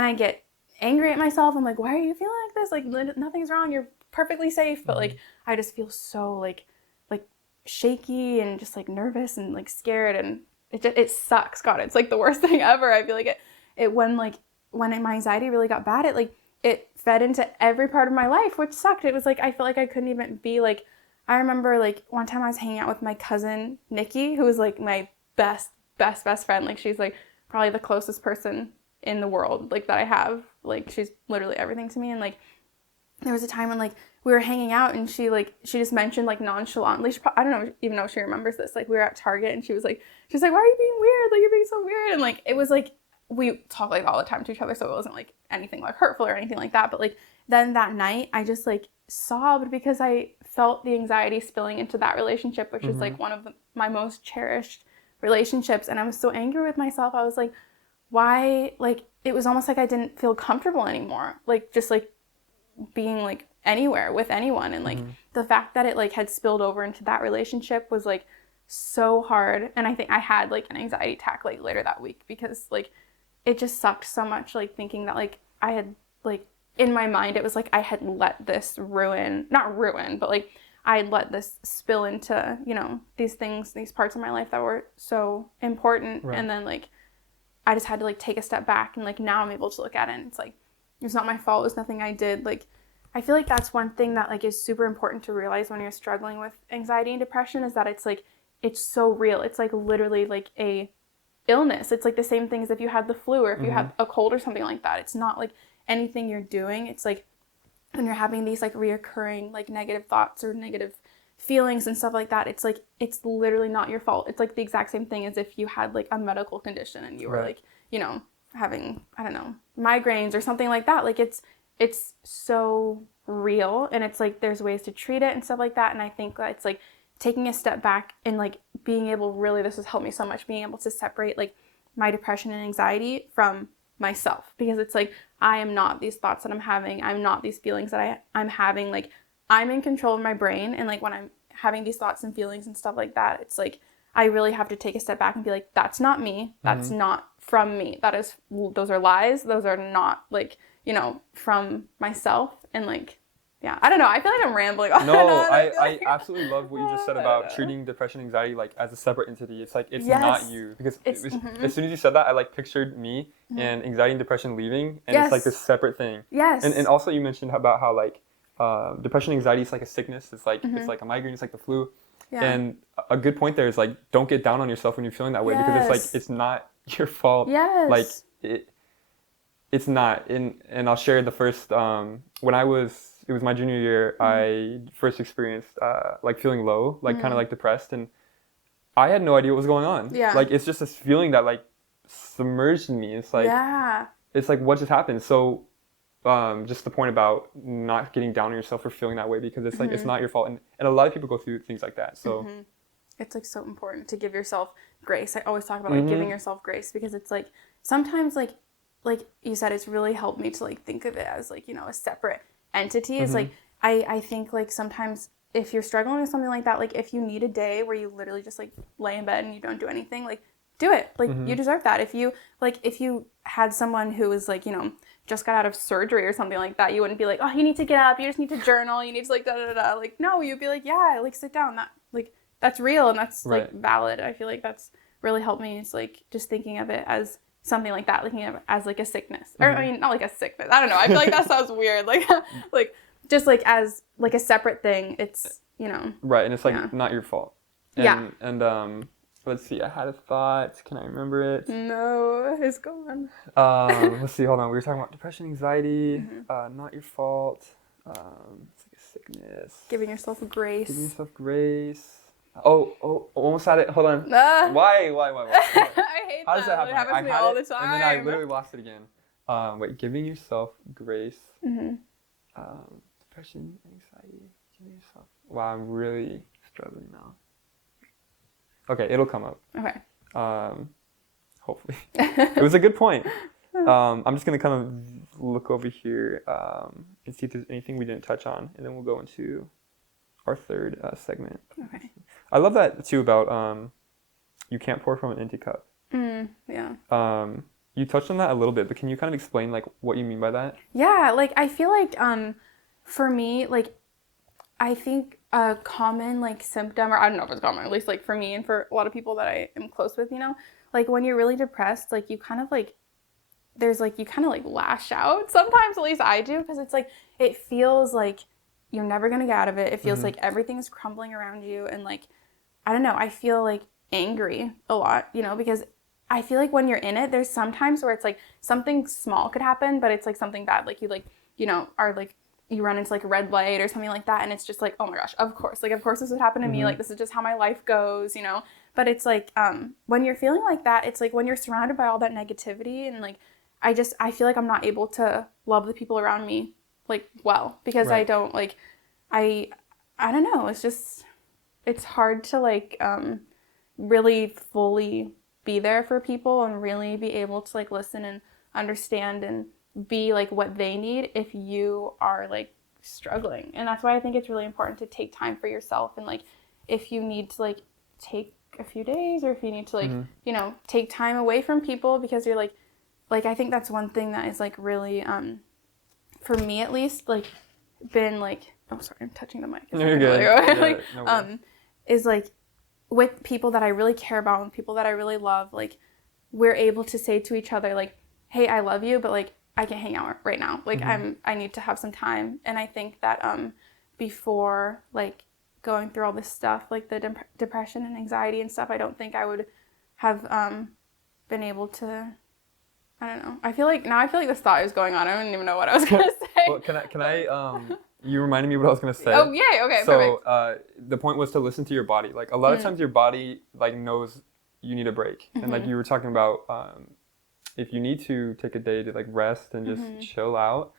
I get angry at myself. I'm why are you feeling like this? Nothing's wrong. You're perfectly safe. But I just feel so shaky and just nervous and scared, and it sucks. God, it's the worst thing ever. I feel it when my anxiety really got bad, it fed into every part of my life, which sucked. It was I felt I couldn't even be I remember one time I was hanging out with my cousin Nikki, who was my best friend. She's probably the closest person in the world that I have. She's literally everything to me. And there was a time when we were hanging out, and she just mentioned nonchalantly, I don't even know if she remembers this, we were at Target, and she was like, why are you being weird? You're being so weird. And it was we talk all the time to each other, so it wasn't anything hurtful or anything like that. But then that night I just sobbed because I felt the anxiety spilling into that relationship, which is one of my most cherished relationships. And I was so angry with myself. I was why? It was almost I didn't feel comfortable anymore, just being anywhere with anyone. And the fact that it had spilled over into that relationship was so hard. And I think I had an anxiety attack later that week because it just sucked so much, thinking that I had like in my mind, it was like I had let this not ruin, but like I had let this spill into, you know, these things, these parts of my life that were so important. Right. And then like, I just had to like take a step back, and like now I'm able to look at it and it's like, it's not my fault. It's nothing I did. Like, I feel like that's one thing that like is super important to realize when you're struggling with anxiety and depression, is that it's like, it's so real. It's like literally like a illness. It's like the same thing as if you had the flu or if you have a cold or something like that. It's not like anything you're doing. It's like when you're having these like reoccurring like negative thoughts or negative feelings and stuff like that, it's like, it's literally not your fault. It's like the exact same thing as if you had like a medical condition and you were like, you know, having, I don't know, migraines or something like that. Like it's so real, and it's like there's ways to treat it and stuff like that. And I think that it's like taking a step back and like being able, really, this has helped me so much, being able to separate like my depression and anxiety from myself, because it's like, I am not these thoughts that I'm having. I'm not these feelings that I'm having. Like, I'm in control of my brain. And like when I'm having these thoughts and feelings and stuff like that, it's like, I really have to take a step back and be like, that's not me. That's not from me. Those are lies. Those are not like, you know, from myself. And like, yeah, I don't know. I feel like I'm rambling on. No, I absolutely love what you just said about treating depression and anxiety like as a separate entity. It's like, it's not you. Because as soon as you said that, I like pictured me and anxiety and depression leaving, and it's like this separate thing. Yes. And also you mentioned about how like depression and anxiety is like a sickness. It's like it's like a migraine. It's like the flu. Yeah. And a good point there is like, don't get down on yourself when you're feeling that way, because it's like, it's not your fault. Yes. Like it's not. And I'll share the first when it was my junior year, I first experienced like feeling low, like kind of like depressed, and I had no idea what was going on. Yeah. Like, it's just this feeling that like submerged in me. It's like, it's like, what just happened? So just the point about not getting down on yourself for feeling that way, because it's like, it's not your fault. And a lot of people go through things like that. So it's like so important to give yourself grace. I always talk about like giving yourself grace, because it's like, sometimes like you said, it's really helped me to like think of it as like, you know, a separate entity. Is like, I think like sometimes if you're struggling with something like that, like if you need a day where you literally just like lay in bed and you don't do anything, like do it. Like you deserve that. If you had someone who was like, you know, just got out of surgery or something like that, you wouldn't be like, oh, you need to get up, you just need to journal, you need to like da da da. Like, no, you'd be like, yeah, like sit down. That like, that's real, and that's like valid. I feel like that's really helped me. It's like just thinking of it as something like that, looking at it as like a sickness, or I mean, not like a sickness. I don't know. I feel like that sounds weird. Like just like as like a separate thing. It's, you know. Right, and it's like not your fault. And, and let's see. I had a thought. Can I remember it? No, it's gone. Let's see. Hold on. We were talking about depression, anxiety. Not your fault. It's like a sickness. Giving yourself grace. Giving yourself grace. Oh, almost had it. Hold on. Why? I hate How does that happen? It happens to me all the time. And then I literally lost it again. Wait, giving yourself grace. Depression, anxiety, giving yourself. Wow, I'm really struggling now. Okay, it'll come up. Okay. Hopefully. It was a good point. I'm just gonna kind of look over here and see if there's anything we didn't touch on, and then we'll go into our third segment. Okay. I love that too about you can't pour from an empty cup. Yeah. You touched on that a little bit, but can you kind of explain like what you mean by that? Yeah, like I feel like for me, like I think a common like symptom, or I don't know if it's common, at least like for me and for a lot of people that I am close with, you know, like when you're really depressed, like you kind of like you kind of like lash out sometimes, at least I do, because it's like it feels like you're never gonna get out of it. It feels like everything's crumbling around you, and like I don't know, I feel like angry a lot, you know, because I feel like when you're in it, there's sometimes where it's like something small could happen, but it's like something bad, like you like, you know, are like you run into like a red light or something like that, and it's just like, oh my gosh, of course this would happen to me, like this is just how my life goes, you know. But it's like when you're feeling like that, it's like when you're surrounded by all that negativity, and like I feel like I'm not able to love the people around me like well, because I don't like I don't know, it's just it's hard to like really fully be there for people and really be able to like listen and understand and be like what they need if you are like struggling. And that's why I think it's really important to take time for yourself, and like if you need to like take a few days, or if you need to like you know, take time away from people because you're like I think that's one thing that is like really for me at least, like, been like, oh, sorry, I'm touching the mic. You're good. Like, no worries. is like with people that I really care about and people that I really love, like, we're able to say to each other, like, hey, I love you, but like, I can't hang out right now. Like, I need to have some time. And I think that before, like, going through all this stuff, like the depression and anxiety and stuff, I don't think I would have been able to, I don't know. I feel like this thought is going on. I don't even know what I was going to say. Well, can I you reminded me what I was going to say. Oh, yay. Okay, so, perfect. the point was to listen to your body. Like, a lot of times your body, like, knows you need a break. And, like, you were talking about, if you need to take a day to, like, rest and just chill out,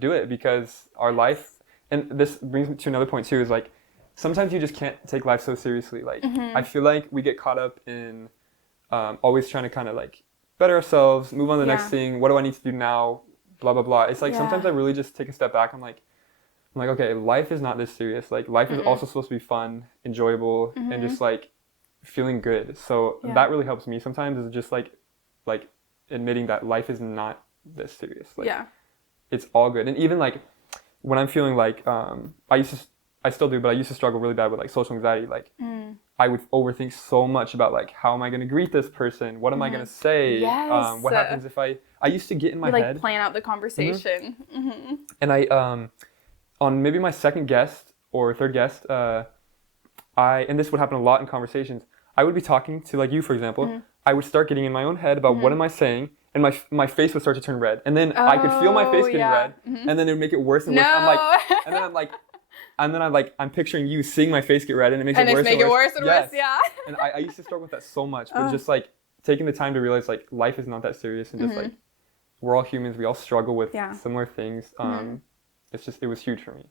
do it, because our life, and this brings me to another point too, is like, sometimes you just can't take life so seriously. Like, I feel like we get caught up in always trying to kind of, like, better ourselves, move on to the next thing. What do I need to do now? Blah, blah, blah. It's like, sometimes I really just take a step back. I'm like, okay, life is not this serious. Like, life is also supposed to be fun, enjoyable, and just, like, feeling good. So that really helps me sometimes, is just, like admitting that life is not this serious. Like, it's all good. And even, like, when I'm feeling like, I still do, but I used to struggle really bad with, like, social anxiety. Like, I would overthink so much about, like, how am I going to greet this person? What am I going to say? Yes. What happens if I used to get in my head. Plan out the conversation. And I, on maybe my second guest or third guest, and this would happen a lot in conversations, I would be talking to, like, you, for example. I would start getting in my own head about what am I saying, and my face would start to turn red. And then I could feel my face getting red, and then it would make it worse and worse. I'm picturing you seeing my face get red, and it makes it worse and worse. And I used to struggle with that so much, but just, like, taking the time to realize, like, life is not that serious, and just, like, we're all humans. We all struggle with similar things. It was huge for me.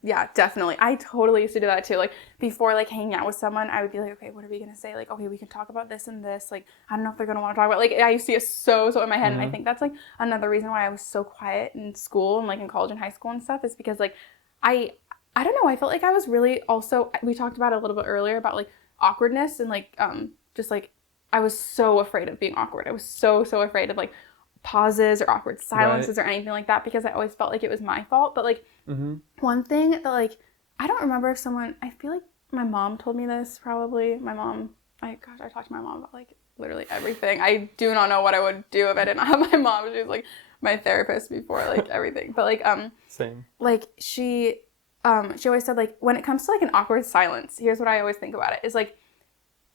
Yeah, definitely. I totally used to do that too. Like, before, like, hanging out with someone, I would be like, okay, what are we going to say? Like, okay, we can talk about this and this. Like, I don't know if they're going to want to talk about, like, I used to get so in my head. And I think that's, like, another reason why I was so quiet in school and, like, in college and high school and stuff, is because, like, I don't know, I felt like I was really also, we talked about it a little bit earlier about, like, awkwardness and, like, just, like, I was so afraid of being awkward. I was so afraid of, like, pauses or awkward silences or anything like that, because I always felt like it was my fault. But, like, one thing that, like, I don't remember if someone, I feel like my mom told me this, probably. My mom, I talked to my mom about, like, literally everything. I do not know what I would do if I didn't have my mom. She was, like, my therapist before, like, everything. But, like, same. Like, she always said, like, when it comes to, like, an awkward silence, here's what I always think about it, is, like,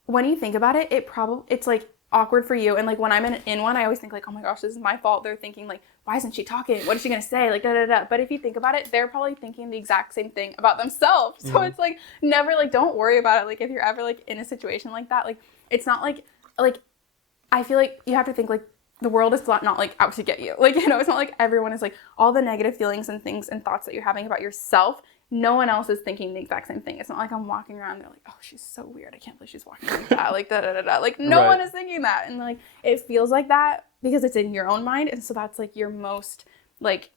when you think about it, it's, like, awkward for you. And, like, when I'm in one, I always think, like, oh my gosh, this is my fault. They're thinking, like, why isn't she talking? What is she going to say? Like, da-da-da. But if you think about it, they're probably thinking the exact same thing about themselves. So it's, like, never, like, don't worry about it. Like, if you're ever, like, in a situation like that, like, it's not, like, I feel like you have to think, like, the world is not, like, out to get you. Like, you know, it's not like everyone is, like, all the negative feelings and things and thoughts that you're having about yourself, no one else is thinking the exact same thing. It's not like I'm walking around, they're like, oh, she's so weird. I can't believe she's walking like that. Like, da-da-da-da. Like, no one is thinking that. And, like, it feels like that because it's in your own mind. And so that's, like, your most, like,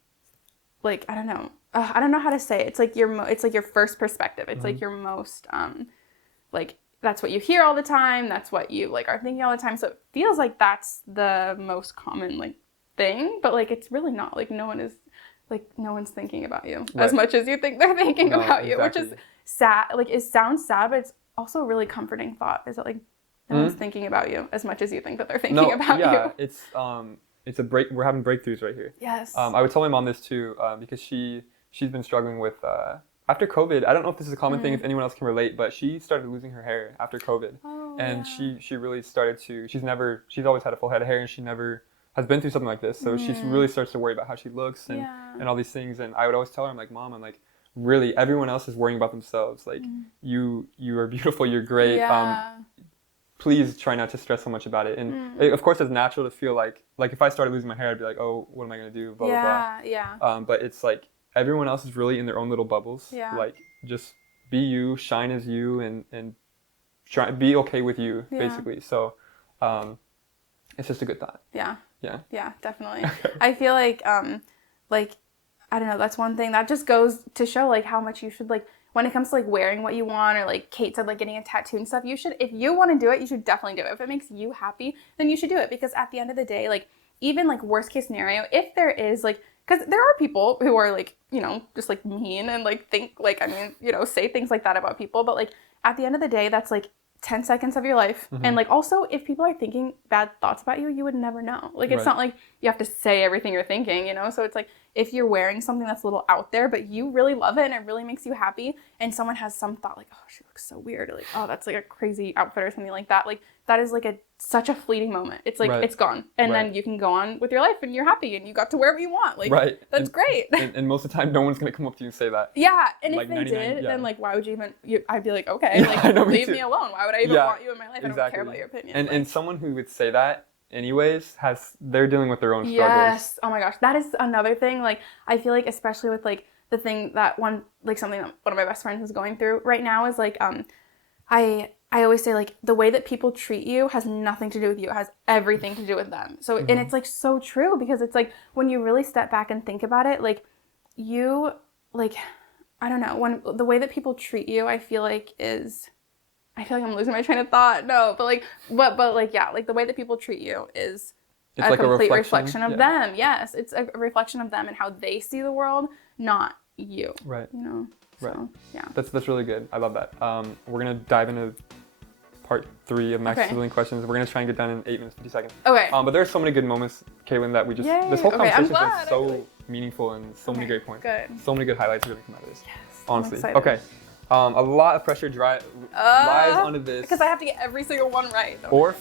I don't know. I don't know how to say it. It's, like, it's, like, your first perspective. It's, like, your most, like, that's what you hear all the time. That's what you, like, are thinking all the time. So it feels like that's the most common, like, thing. But, like, it's really not. Like, no one's thinking about you as much as you think they're thinking about you, which is sad. Like, it sounds sad, but it's also a really comforting thought, is that, like, no one's thinking about you as much as you think that they're thinking about you. It's a break. We're having breakthroughs right here. Yes. I would tell my mom this too, because she's been struggling with, after COVID, I don't know if this is a common thing, if anyone else can relate, but she started losing her hair after COVID. She really started to, she's always had a full head of hair, and she never has been through something like this. So she really starts to worry about how she looks and all these things. And I would always tell her, I'm like, Mom, I'm like, really, everyone else is worrying about themselves. Like, you are beautiful, you're great. Please try not to stress so much about it. And of course, it's natural to feel like if I started losing my hair, I'd be like, oh, what am I going to do? Blah, blah, blah. But it's like, everyone else is really in their own little bubbles. Like, just be you, shine as you, and try be okay with you, basically. So it's just a good thought. Yeah, definitely. I feel like, I don't know, that's one thing that just goes to show, like, how much you should, like, when it comes to, like, wearing what you want, or, like, Kate said, like, getting a tattoo and stuff, if you want to do it, you should definitely do it. If it makes you happy, then you should do it, because at the end of the day, like, even, like, worst case scenario, if there is, like, because there are people who are like, you know, just like mean and like think like, I mean, you know, say things like that about people. But like at the end of the day, that's like 10 seconds of your life. And like also if people are thinking bad thoughts about you, you would never know. Like it's not like you have to say everything you're thinking, you know? So it's like if you're wearing something that's a little out there, but you really love it and it really makes you happy, and someone has some thought like, oh, she looks so weird, or like, oh, that's like a crazy outfit or something like that. Like that is like such a fleeting moment. It's like it's gone. And then you can go on with your life and you're happy and you got to wear what you want. Like that's great. And most of the time no one's gonna come up to you and say that. Yeah. And like if they did, then like why would you even I'd be like, okay, Yeah, like I know, me leave too. me alone. Why would I even want you in my life? I don't care about your opinion. And like, and someone who would say that anyways they're dealing with their own struggles. Yes. Oh my gosh. That is another thing. Like I feel like especially with like the thing that something that one of my best friends is going through right now is like I always say like the way that people treat you has nothing to do with you. It has everything to do with them. So and it's like so true, because it's like when you really step back and think about it, like you like I don't know, when the way that people treat you, I feel like I'm losing my train of thought. No, but like yeah, like the way that people treat you is It's a like complete a reflection of them. Yes, it's a reflection of them and how they see the world, not you. Right. You know. Right. So, yeah. That's really good. I love that. We're gonna dive into part 3 of Max Sizzling questions. We're gonna try and get done in 8 minutes 50 seconds. Okay. But there's so many good moments, Kailynn, that we just this whole conversation is so meaningful and so many great points. Good. So many good highlights are gonna come out of this. Yes. Honestly. I'm excited. Okay. A lot of pressure lies onto this. Because I have to get every single one right. Or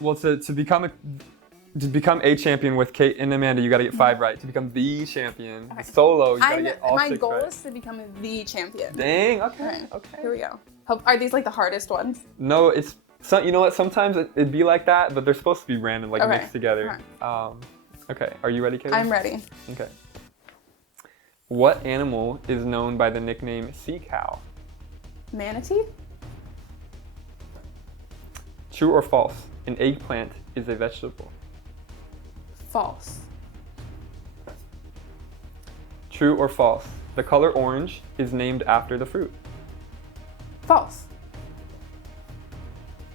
to become a champion with Kate and Amanda, you got to get 5 right. To become the champion, solo, you got to get all 6 right. My goal is to become the champion. Dang. Okay. Right. Okay. Here we go. Are these like the hardest ones? No, it's you know what? Sometimes it'd be like that, but they're supposed to be random, like mixed together. Okay. Are you ready, Kailynn? I'm ready. Okay. What animal is known by the nickname sea cow? Manatee? True or false? An eggplant is a vegetable. False. True or false? The color orange is named after the fruit. False.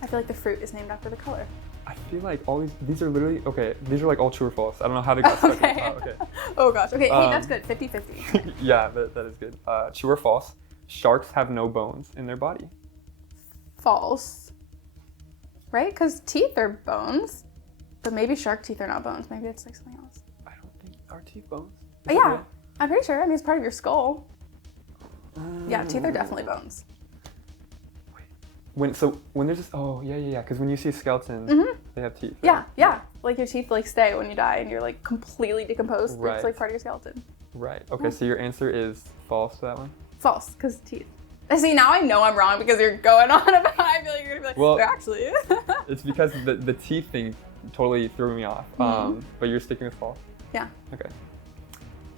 I feel like the fruit is named after the color. I feel like all these are literally, okay, these are like all true or false. I don't know how they got stuck. Okay. Oh gosh. Okay, hey, that's good. 50-50. Yeah, that is good. True or false? Sharks have no bones in their body. False. Right? Because teeth are bones. But maybe shark teeth are not bones. Maybe it's like something else. I don't think, are teeth bones? Yeah, I'm pretty sure. I mean, it's part of your skull. Yeah, teeth are definitely bones. When there's this, yeah, because when you see a skeleton, they have teeth. Right? Yeah. Like your teeth like stay when you die and you're like completely decomposed. Right. It's like part of your skeleton. Right. Okay, so your answer is false to that one? False, because teeth. See, now I know I'm wrong because you're going on about it. I feel like you're gonna be like, well, actually. It's because the teeth thing totally threw me off. But you're sticking with false? Yeah. Okay.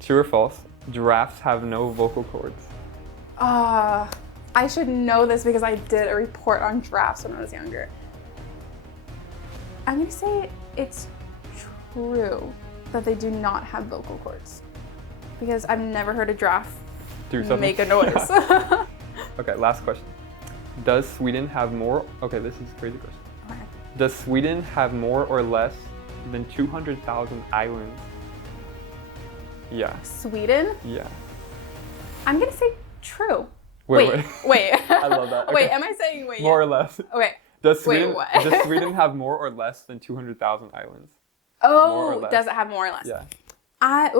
True or false? Giraffes have no vocal cords. I should know this because I did a report on giraffes when I was younger. I'm gonna say it's true that they do not have vocal cords, because I've never heard a giraffe make a noise. Okay, last question. Does Sweden have more? Okay, this is a crazy question. Okay. Does Sweden have more or less than 200,000 islands? Yeah. Sweden? Yeah. I'm gonna say true. Wait. I love that. Okay. Wait, am I saying wait? More or less. Okay. Does Sweden have more or less than 200,000 islands? Oh, does it have more or less? Yeah. I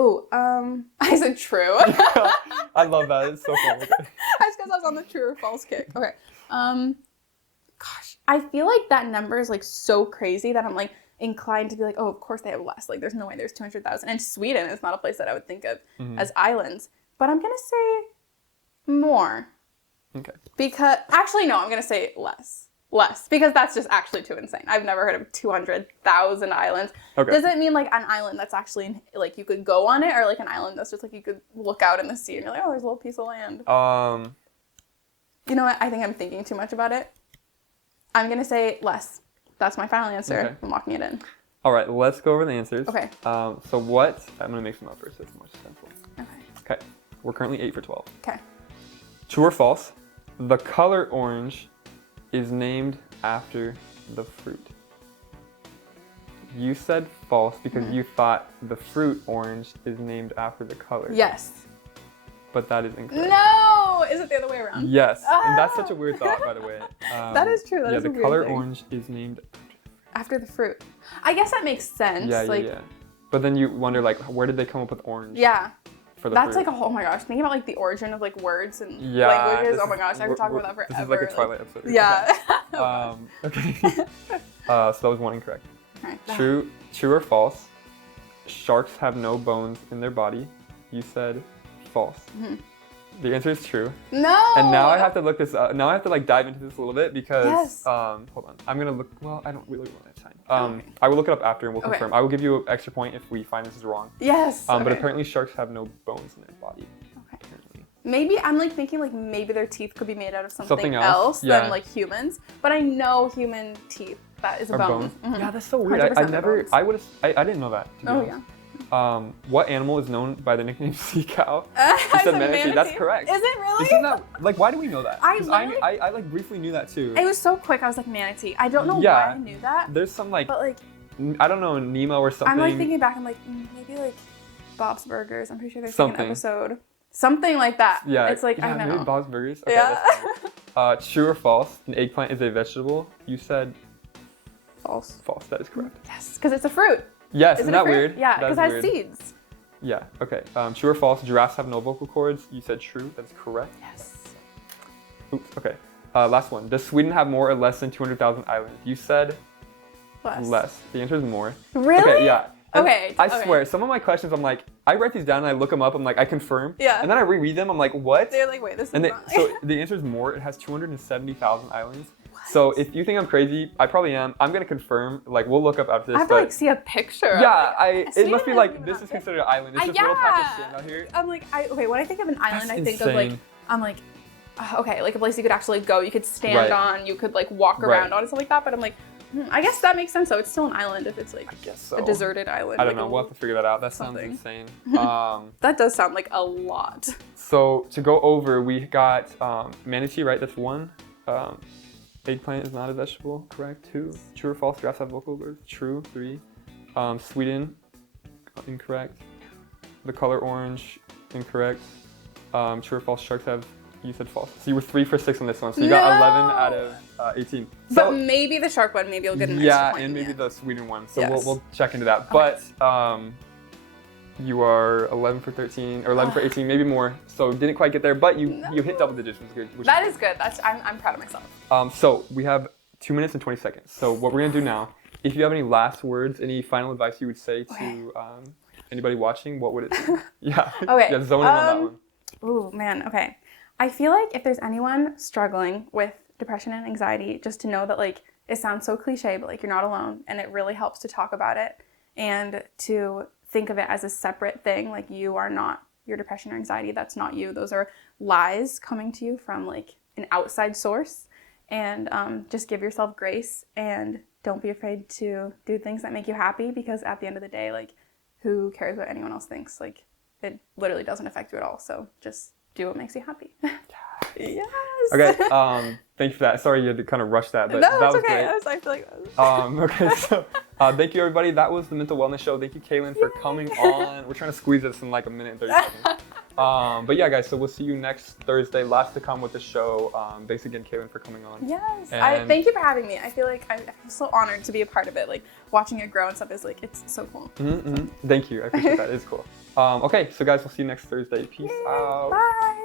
said true. I love that. It's so fun. Okay. That's because I was on the true or false kick. Okay. Gosh, I feel like that number is like so crazy that I'm like inclined to be like, oh, of course they have less. Like, there's no way there's 200,000. And Sweden is not a place that I would think of as islands. But I'm gonna say more. Okay. Because actually, no, I'm gonna say less. Less, because that's just actually too insane. I've never heard of 200,000 islands. Okay. Does it mean like an island that's actually like you could go on it, or like an island that's just like you could look out in the sea and you're like, oh, there's a little piece of land? You know what? I think I'm thinking too much about it. I'm gonna say less. That's my final answer. Okay. I'm locking it in. All right, let's go over the answers. Okay. So what? I'm gonna make some up first. So it's more simple. Okay. Okay. We're currently 8 for 12. Okay. True or false? The color orange is named after the fruit. You said false because you thought the fruit orange is named after the color. Yes. But that is incorrect. No! Is it the other way around? Yes. And that's such a weird thought, by the way. That is true. That is a the weird color thing. orange is named After the fruit. I guess that makes sense. Yeah. But then you wonder, like, where did they come up with orange? Yeah. For the That's fruit? like oh my gosh, thinking about like the origin of like words and Yeah, languages. this Oh my is- gosh, I could talk about that forever. This is like a Twilight episode. Yeah. Okay. So that was one incorrect. Alright. True or false? Sharks have no bones in their body. You said false. The answer is true. No. And now I have to look this up. Now I have to like dive into this a little bit because Yes. hold on. I'm gonna look. Well, I don't really want to have time. Okay. I will look it up after and we'll Okay. confirm. I will give you an extra point if we find this is wrong. Yes. But okay. apparently sharks have no bones in their body. Okay. Apparently. Maybe I'm like thinking like maybe their teeth could be made out of something Something else, else yeah. than like humans. But I know human teeth. That is a Or bone. bones. Yeah, that's so weird. I 100% never. bones. I would have. I didn't know that. to be Oh honest. yeah. What animal is known by the nickname sea cow? I You said manatee. That's correct. Is it really? Isn't that like why do we know that? I 'Cause literally- I like briefly knew that too. It was so quick. I was like manatee. I don't know Yeah. why I knew that. There's some like But like I don't know Nemo or something. I'm like thinking back. I'm like maybe like Bob's Burgers. I'm pretty sure there's like Something. an episode. Something like that. Yeah, It's like yeah, I know. Maybe Bob's Burgers. Okay, Yeah. that's fine. True or false? An eggplant is a vegetable. You said False. false. That is correct. Yes, because it's a fruit. Yes, Is isn't it a that fruit? weird? Yeah, That because is it has weird. seeds. Yeah. Okay. True or false? Giraffes have no vocal cords. You said true. That's correct. Yes. Oops. Okay. Last one. Does Sweden have more or less than 200,000 islands? You said less. The answer is more. Really? Okay. Yeah. And Okay, I okay. swear, some of my questions, I'm like, I write these down and I look them up. I'm like, I confirm. Yeah. And then I reread them. I'm like, what? They're like, wait, this is And not. so the answer is more. It has 270,000 islands. So if you think I'm crazy, I probably am. I'm gonna confirm. Like we'll look up after this. I have to but like see a picture. yeah, it Sweden must be isn't like even this that is big. considered an island. It's just a little patch of sand out here. I'm like, okay, when I think of an island, That's I think of like, insane. I'm like, okay, like a place you could actually go, you could stand Right. on, you could like walk Right. around on and stuff like that. But I'm like, I guess that makes sense though. It's still an island if it's like I guess so. a deserted island. I don't like know. a- We'll have to figure that out. That something. sounds insane. That does sound like a lot. So to go over, we got manatee, right? That's one. Eggplant is not a vegetable, correct? 2. True or false? Giraffes have vocal cords. True. 3. Sweden, incorrect. The color orange, incorrect. True or false? Sharks have. You said false. So you were 3 for 6 on this one. So you got 11 out of 18. But So maybe the shark one, maybe you'll get an extra yeah, point. and maybe the Sweden one. So Yes. we'll check into that. But you are 11 for 13 or 11 for 18, maybe more. So didn't quite get there, but you hit double digits, which is good. Which That is good. I'm proud of myself. So we have 2 minutes and 20 seconds. So what we're gonna do now, if you have any last words, any final advice you would say to anybody watching, what would it be? Yeah. Okay, Yeah, zone in on that one. Ooh, man, okay. I feel like if there's anyone struggling with depression and anxiety, just to know that like it sounds so cliche, but like you're not alone and it really helps to talk about it and to think of it as a separate thing. Like you are not your depression or anxiety. That's not you. Those are lies coming to you from like an outside source. And just give yourself grace and don't be afraid to do things that make you happy because at the end of the day, like who cares what anyone else thinks? Like it literally doesn't affect you at all. So just do what makes you happy. Yes. Okay. Thank you for that. Sorry you had to kind of rush that, but No, that it's was okay. great. I feel like Okay, so thank you everybody. That was the Mental Wellness Show. Thank you, Kailynn, for coming on. We're trying to squeeze this in like a minute and 30 seconds. But yeah, guys, so we'll see you next Thursday. Lots to come with the show. Thanks again, Kailynn, for coming on. yes. And- Thank you for having me. I feel like I feel so honored to be a part of it. Like watching it grow and stuff is like it's so cool. Thank you. I appreciate that. It's cool. Okay, so guys, we'll see you next Thursday. Peace out. Bye.